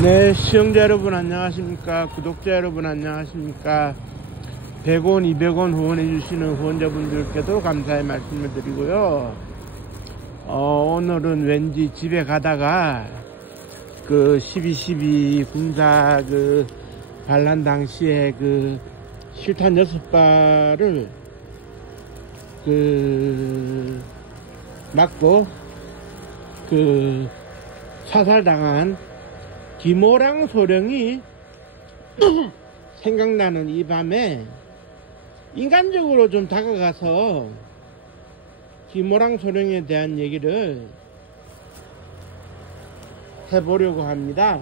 네, 시청자 여러분 안녕하십니까? 구독자 여러분 안녕하십니까? 100원, 200원 후원해 주시는 후원자분들께도 감사의 말씀을 드리고요. 오늘은 왠지 집에 가다가 그 12.12 군사 그 반란 당시에 그 실탄 6발을 그 맞고 그 사살당한 김호랑 소령이 생각나는 이 밤에 인간적으로 좀 다가가서 김호랑 소령에 대한 얘기를 해보려고 합니다.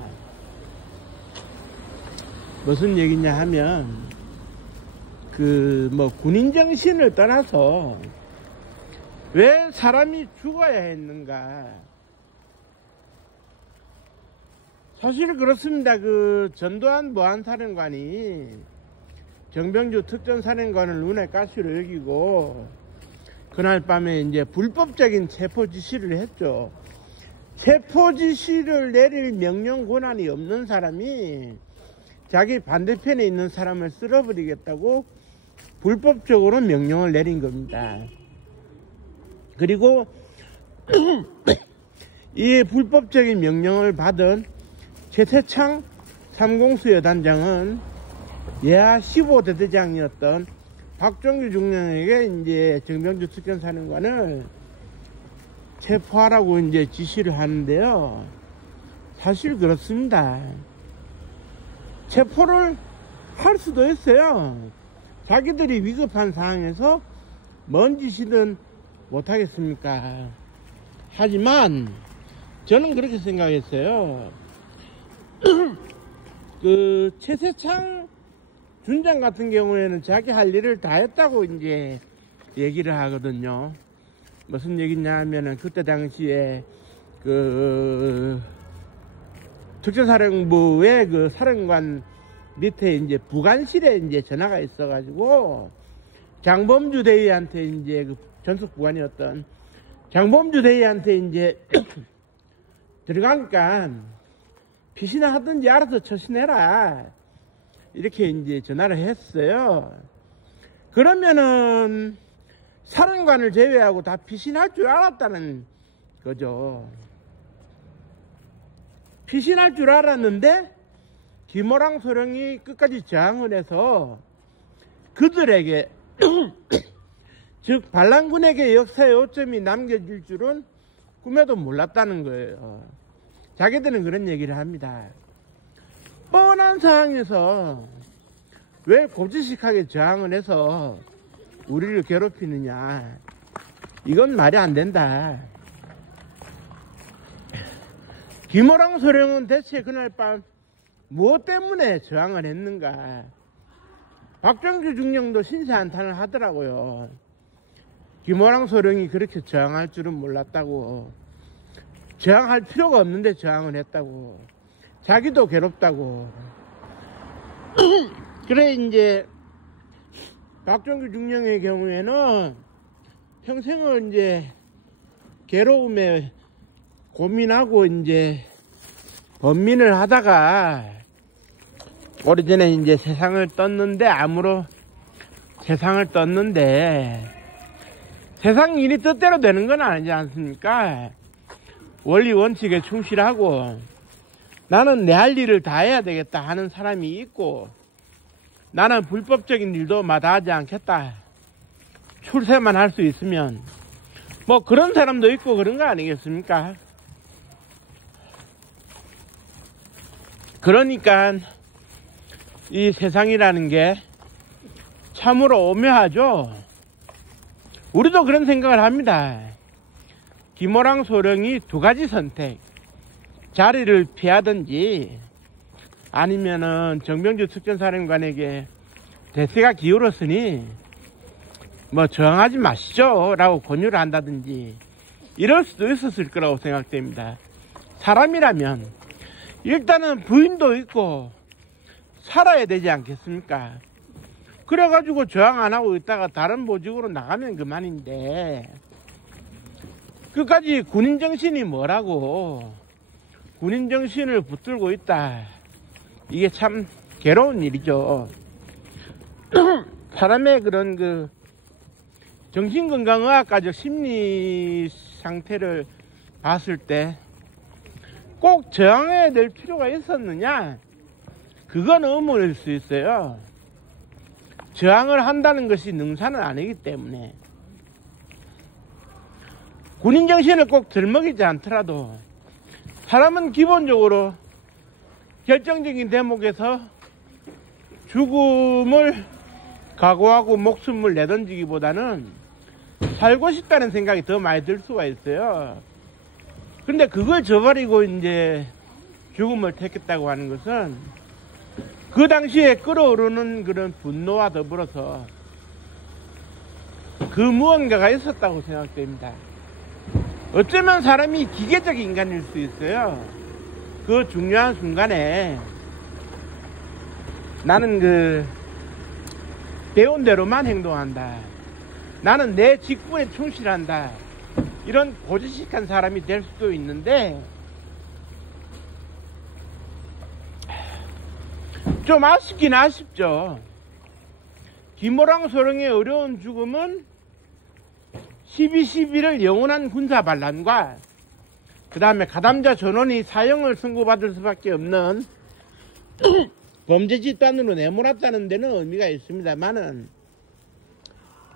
무슨 얘기냐 하면 그 뭐 군인 정신을 떠나서 왜 사람이 죽어야 했는가. 사실 그렇습니다. 그 전두환 보안사령관이 정병주 특전사령관을 눈에 가시로 여기고 그날 밤에 이제 불법적인 체포 지시를 했죠. 체포 지시를 내릴 명령 권한이 없는 사람이 자기 반대편에 있는 사람을 쓸어버리겠다고 불법적으로 명령을 내린 겁니다. 그리고 이 불법적인 명령을 받은 최태창 3공수 여단장은 예하 15대대장이었던 박정규 중령에게 이제 정병주 특전사령관을 체포하라고 이제 지시를 하는데요. 사실 그렇습니다. 체포를 할 수도 있어요. 자기들이 위급한 상황에서 뭔 짓이든 못하겠습니까? 하지만 저는 그렇게 생각했어요. 그 최세창 준장 같은 경우에는 자기 할 일을 다 했다고 이제 얘기를 하거든요. 무슨 얘기냐 하면은 그때 당시에 그 특전사령부의 그 사령관 밑에 이제 부관실에 이제 전화가 있어가지고 장범주 대위한테 이제 그 전속 부관이었던 장범주 대위한테 이제 들어가니까 피신을 하든지 알아서 처신해라 이렇게 이제 전화를 했어요. 그러면은 사령관을 제외하고 다 피신할 줄 알았다는 거죠. 피신할 줄 알았는데 김호랑 소령이 끝까지 저항을 해서 그들에게 즉 반란군에게 역사의 오점이 남겨질 줄은 꿈에도 몰랐다는 거예요. 자기들은 그런 얘기를 합니다. 뻔한 상황에서 왜 곱지식하게 저항을 해서 우리를 괴롭히느냐. 이건 말이 안 된다. 김호랑 소령은 대체 그날 밤 무엇 때문에 저항을 했는가. 박정규 중령도 신세한탄을 하더라고요. 김호랑 소령이 그렇게 저항할 줄은 몰랐다고. 저항할 필요가 없는데 저항을 했다고. 자기도 괴롭다고. 그래 이제 박정규 중령의 경우에는 평생을 이제 괴로움에 고민하고 이제 번민을 하다가 오래전에 이제 세상을 떴는데 세상 일이 뜻대로 되는 건 아니지 않습니까? 원리 원칙에 충실하고 나는 내 할 일을 다 해야 되겠다 하는 사람이 있고 나는 불법적인 일도 마다하지 않겠다. 출세만 할 수 있으면 뭐 그런 사람도 있고 그런 거 아니겠습니까? 그러니까 이 세상이라는 게 참으로 오묘하죠. 우리도 그런 생각을 합니다. 김호랑 소령이 두 가지 선택. 자리를 피하든지 아니면은 정병주 특전사령관에게 대세가 기울었으니 뭐 저항하지 마시죠 라고 권유를 한다든지 이럴 수도 있었을 거라고 생각됩니다. 사람이라면 일단은 부인도 있고 살아야 되지 않겠습니까? 그래가지고 저항 안 하고 있다가 다른 보직으로 나가면 그만인데 끝까지 군인 정신이 뭐라고 군인 정신을 붙들고 있다. 이게 참 괴로운 일이죠. 사람의 그런 그 정신건강의학과적 심리 상태를 봤을 때 꼭 저항해야 될 필요가 있었느냐? 그건 의문일 수 있어요. 저항을 한다는 것이 능사는 아니기 때문에. 군인 정신을 꼭 들먹이지 않더라도 사람은 기본적으로 결정적인 대목에서 죽음을 각오하고 목숨을 내던지기보다는 살고 싶다는 생각이 더 많이 들 수가 있어요. 근데 그걸 저버리고 이제 죽음을 택했다고 하는 것은 그 당시에 끓어오르는 그런 분노와 더불어서 그 무언가가 있었다고 생각됩니다. 어쩌면 사람이 기계적 인간일 수 있어요. 그 중요한 순간에 나는 그 배운 대로만 행동한다. 나는 내 직분에 충실한다. 이런 고지식한 사람이 될 수도 있는데 좀 아쉽긴 아쉽죠. 김호랑 소령의 어려운 죽음은 12.12를 영원한 군사반란과 그 다음에 가담자 전원이 사형을 선고받을 수밖에 없는 범죄 집단으로 내몰았다는 데는 의미가 있습니다만은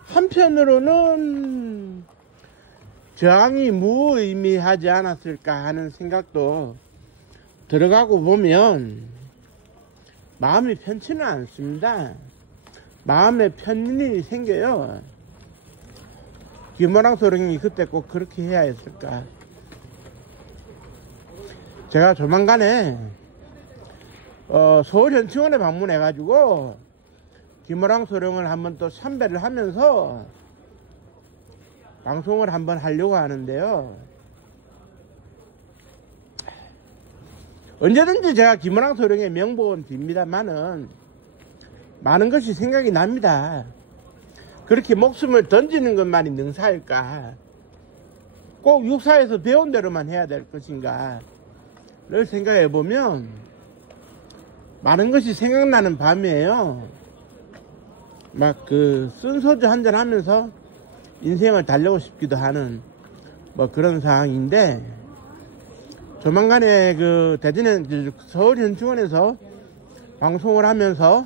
한편으로는 저항이 무의미하지 않았을까 하는 생각도 들어가고 보면 마음이 편치는 않습니다. 마음에 편일이 생겨요. 김호랑 소령이 그때 꼭 그렇게 해야 했을까. 제가 조만간에 서울 현충원에 방문해가지고 김호랑 소령을 한번 또 참배를 하면서 방송을 한번 하려고 하는데요. 언제든지 제가 김호랑 소령의 명복은 빕니다만은 많은 것이 생각이 납니다. 그렇게 목숨을 던지는 것만이 능사일까? 꼭 육사에서 배운 대로만 해야 될 것인가? 를 생각해 보면 많은 것이 생각나는 밤이에요. 막 그 쓴소주 한잔 하면서 인생을 달려고 싶기도 하는 뭐 그런 상황인데 조만간에 그 대전에 서울 현충원에서 방송을 하면서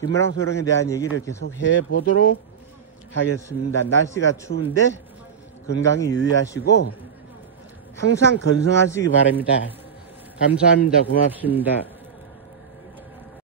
김호랑 소령에 대한 얘기를 계속 해보도록 하겠습니다. 날씨가 추운데 건강히 유의하시고 항상 건승하시기 바랍니다. 감사합니다. 고맙습니다.